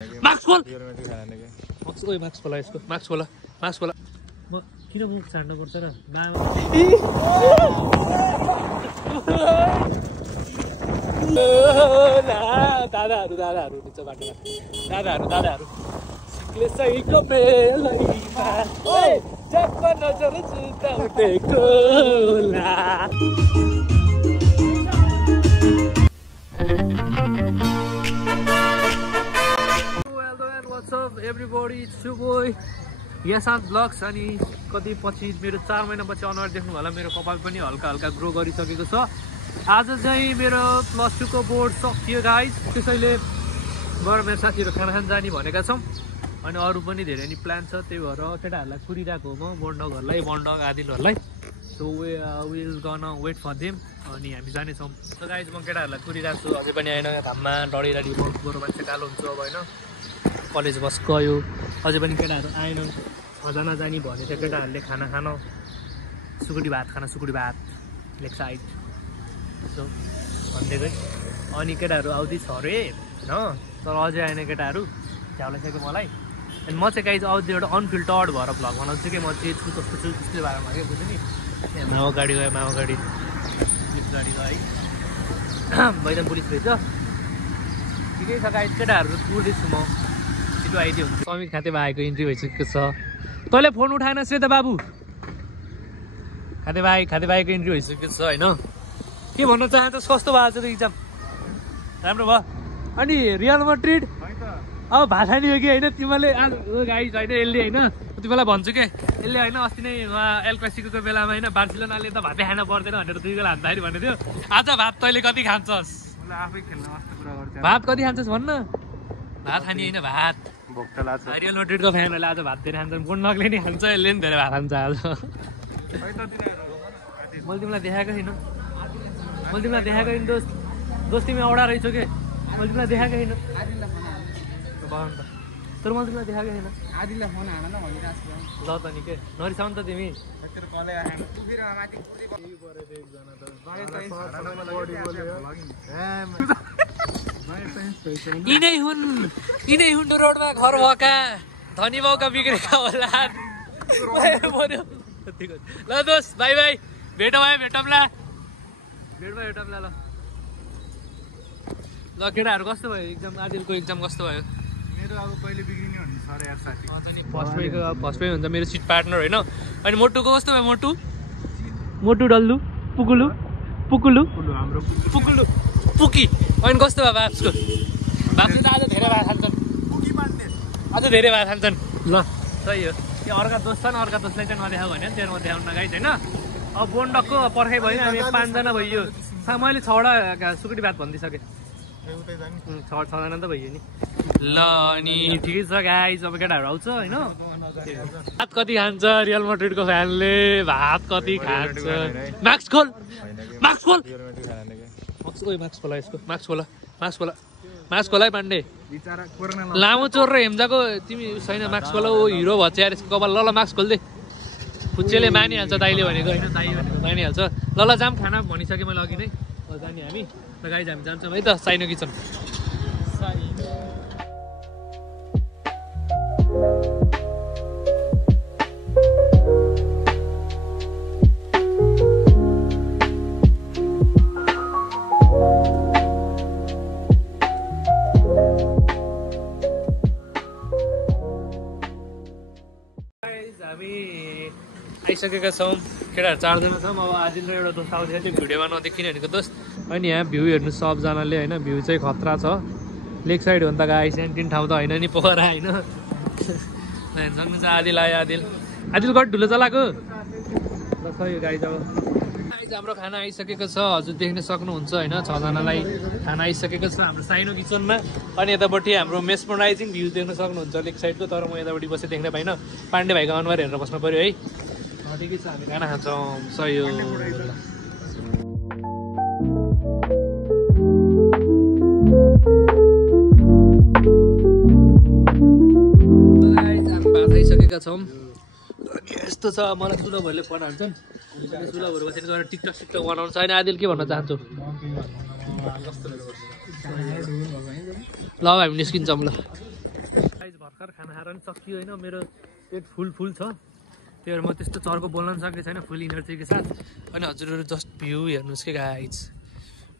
Mask खोल mask खोला यसको मास्क खोला म किन मुख छाड्नु पर्छ र दादाहरू निच बाटोमा दादाहरू सिक्ले सहीको मेलैमा जब नजर जुटाउँदैको ला everybody it's your boy यासाद ब्लग्स अनि कति पछि मेरो 4 महिना पछि अनुहार देख्नु होला मेरो कपाल पनि हल्का हल्का ग्रो गरिसकेको छ आज चाहिँ मेरो +2 को बोर्ड सकियो गाइस त्यसैले गएर मेरो साथीहरु खाना खान जाने भनेका छौं अनि अरु पनि धेरै नै प्लान छ त्यही भएर केटाहरुलाई कुरिराको म बन्डकहरुलाई बन्डक आदिलहरुलाई सो वी विल गना वेट फर देम अनि हामी जाने छौं सो गाइस म केटाहरुलाई कुरिराको छु अझै पनि आएन घाममा डढिराडी बरु मान्छे कालो हुन्छ अब हैन कलेज बस गयो अझै पनि केटाहरु आएन खजाना जानी भने चाहिँ केटाहरुले खाना खान सुकुटी भात लेग साइड सो भन्दै अनि केटाहरु आउँदै छ रे हैन तर अझै आएन केटाहरु झ्याउला सके मलाई अनि म चाहिँ गाइज आउँदै एउटा अनफिल्टर्ड भएर भ्लग बनाउँछु के म चाहिँ छु कस्तो छु त्यसले बारेमा के बुझ्नु नि माउ गाडी जिप गाडी गयो है मैदान पुलिस रहेछ ठिकै छ गाइज केटाहरु पुर्दैछु म छिटो आइदियो हुन्छ समीर खाते भाइको इन्ट्री भइसकेको छ तैँले फोन उठाएन श्वेता बाबु खाते भाइको इन्ट्री भइसकेको छ हैन के भन्न चाहन्छस् कस्तो भएको छ त एक्जाम राम्रो भयो अनि रियल मैड्रिड अब भाषा नि हो कि हैन तिमीले गाइस हैन यसले हैन तिमीलाई भन्छु के यसले हैन अस्ति नै एल क्लासिकोको बेलामा हैन बार्सिलोनाले त भातै खान पर्दैन भनेर 2 गोल हान्दाखेरि भन्दै थियो आज भात तैँले कति खान्छस् म आफै खेल्न वास्ते कुरा गर्छु भात कति खान्छस् भन्न भात खानी हैन भात भोक त लाग्छ रियल मैड्रिडको फ्यानहरुले आज भात धेरै खान्छन् बन्डकले नि खान्छ यसले नि धेरै भात खान्छ आज मैले तिमीलाई देखाएको छैन दोस्त तिमी औडा रहेछौ के मैले तिमीलाई देखाएको छैन तर मैले तिमीलाई देखाएको छैन आदिलाई फोन हान न भनिराछु ल त नि के नरिसाउ नि त तिमी यिनै हुन् रोडमा घर भएका धनी बाउका बिग्रेका होला ल दोस्त बाई बाई भेटौँला ल केटाहरू कस्तो भयो एक्जाम आदिलको एक्जाम कस्तो भयो मेरो अब कहिले बिग्रिने भन्ने सर यार साथी फर्स्ट पे हुन्छ मेरो सिट पार्टनर हैन अनि मोटुको कस्तो भयो मोटु डल्लु पुकुलु हाम्रो पुकी अनि कस्तो भयो बाप्सको त आज धेरै भात खान्छन् पुकी पाण्डे अझ धेरै भात खान्छन् ल सही हो यो अर्का दोस्त छन् अर्का दोस्तलाई चाहिँ नदेखाऊ भने तेरो म देखाउन गाइस हैन अब बोन्डकको पर्खाइ भयो हामी 5 जना भइयो मैले 6 वटा सुकुटी भात भनिदिसके 6 जना त भइयो नि ल अनि ठिकै छ गाइस अब केटाहरु आउँछ हैन भात कति खान्छ रियल मैड्रिडको फ्यानले भात कति खान्छ मास्क खोल मास्क खोला है पाण्डे लामो चोर र हेम्जाको तिमी छैन मास्क खोला ओ हिरो भन्छ यार यसको कपाल ल मास्क खोल्दे पुच्चेले मानिहाल्छ दाइले भनेको हैन दाइ भनेको मानिहाल्छ ल जाम खाना भनिसके मैले अघि नै जाने हामी ल गाइस हामी जान्छौँ है त साइनो किचन आइसकेका छौँ केटाहरू 4 जना छौँ अब आदिल र एउटा दोस्त आउँछ त्यो भिडियोमा नदेखिने भनेको दोस्त अनि यहाँ भ्यू हेर्नु सबजनाले होइन भ्यू चाहिँ खतरा छ लेक साइड हो नि त गाइस सानोतिनो ठाउँ त होइन नि पोखरा होइन जानु छ आदिल गट ढुलो चलाएको ल खै गाइस अब हाम्रो खाना आइसकेको छ हजुर देख्न सक्नुहुन्छ होइन 6 जनालाई खाना आइसकेको छ हाम्रो साइनो किचनमा अनि यतापट्टि हाम्रो मेस्मराइजिङ भ्यू देख्न सक्नुहुन्छ लेक साइडको तर म यतापट्टि बसेर देख्न पाइनँ पाण्डे भाइको अनुहार हेरेर बस्नु पर्यो है ठिकै छ हामी खाना खान्छौँ सही हो भात आइसकेका छौँ यस्तो छ मलाई सुलभहरूले फोन हान्छन् सुलभहरू बसेर गएर टिकटक बनाउँछ होइन आदिल के भन्न चाहन्छु ल हामी निस्किन्छौँ ल गाइस भर्खर खाना खाएर पनि सकियो होइन, मेरो पेट फुल छ, त्यही भएर म त्यस्तो चर्को बोल्न पनि सकेको छैन फुल इनर्जीको साथ। अनि हजुरहरू जस्ट भ्यू हेर्नुहोस् कि गाइस,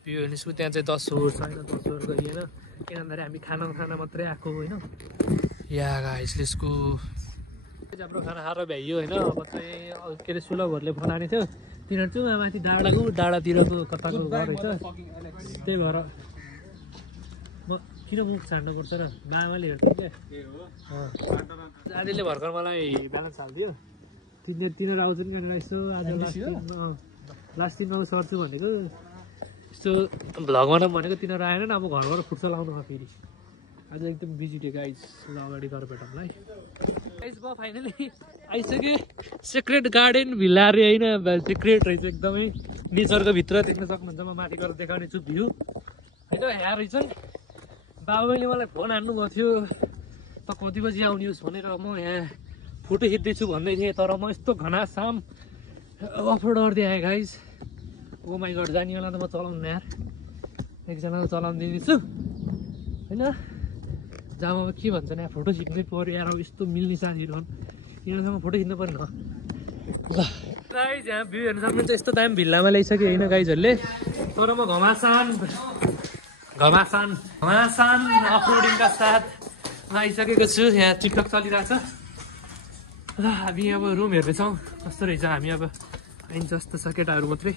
भ्यू हेर्नुहोस् कि त्यहाँ चाहिँ 10 ओभर छैन, 10 ओभर गरिएन किन भन्दाखेरि हामी खाना मात्रै आएको होइन। या गाइस लेट्सको हाम्रो खाना खाएर भ्याइयो होइन। अब चाहिँ के अरे सुलभहरूले फोन आएको थियो, तिनीहरू चाहिँ माथि डाँडातिरको कताको घर रहेछ, त्यही भएर म किन मुख छाड्नुपर्छ र, मामाले हेर्छ क्या। दादीले भर्खर मलाई ब्यालेन्स हालिदियो, तिनीहरू आउँछन् भनेर यसो आज लास्ट दिनमा सर्छु भनेको, यस्तो भ्लग बनाऊँ भनेको तिनीहरू आएन। अब घरबाट फुर्सद लाउनु फेरि आज एकदम बिजी थियो गाइस। ल अगाडि गएर भेटौँलाई गाइस। अब फाइनली आइसक्यो सिक्रेट गार्डन भिल्ला अरे होइन, सिक्रेट रहेछ एकदमै, नेचरको भित्र देख्न सक्नुहुन्छ। म माथि गएर देखाउने छु भ्यू होइन। यहाँ रहेछन् बाबाले मलाई फोन हान्नुभएको थियो त कति बजी आउनुहोस् भनेर, म यहाँ फोटो खिच्दैछु भन्दै थिएँ, तर म यस्तो घनासाम अफरोड गर्दै आएँ गाइस। ओ माइ गड, जानेवाला त म चलाउनु यार, एकजनाको चलाउनु दिँदैछु होइन। जहाँ अब के भन्छ यहाँ फोटो खिच्नै पऱ्यो यार, अब यस्तो मिल्ने साथीहरू यिनीहरूसँग फोटो खिच्नु पऱ्यो न। ल गाइस यहाँ भ्यू हेर्नु सक्नुहुन्छ, यस्तो दामी भिल्लामा ल्याइसक्यो होइन गाइजहरूले, तर म घमासान अफरोडिङका साथ आइसकेको छु। यहाँ टिकटक चलिरहेछ। ल हामी अब रुम हेर्दैछौँ कस्तो रहेछ। हामी अब आइन्छ जस्तो छ केटाहरू मात्रै।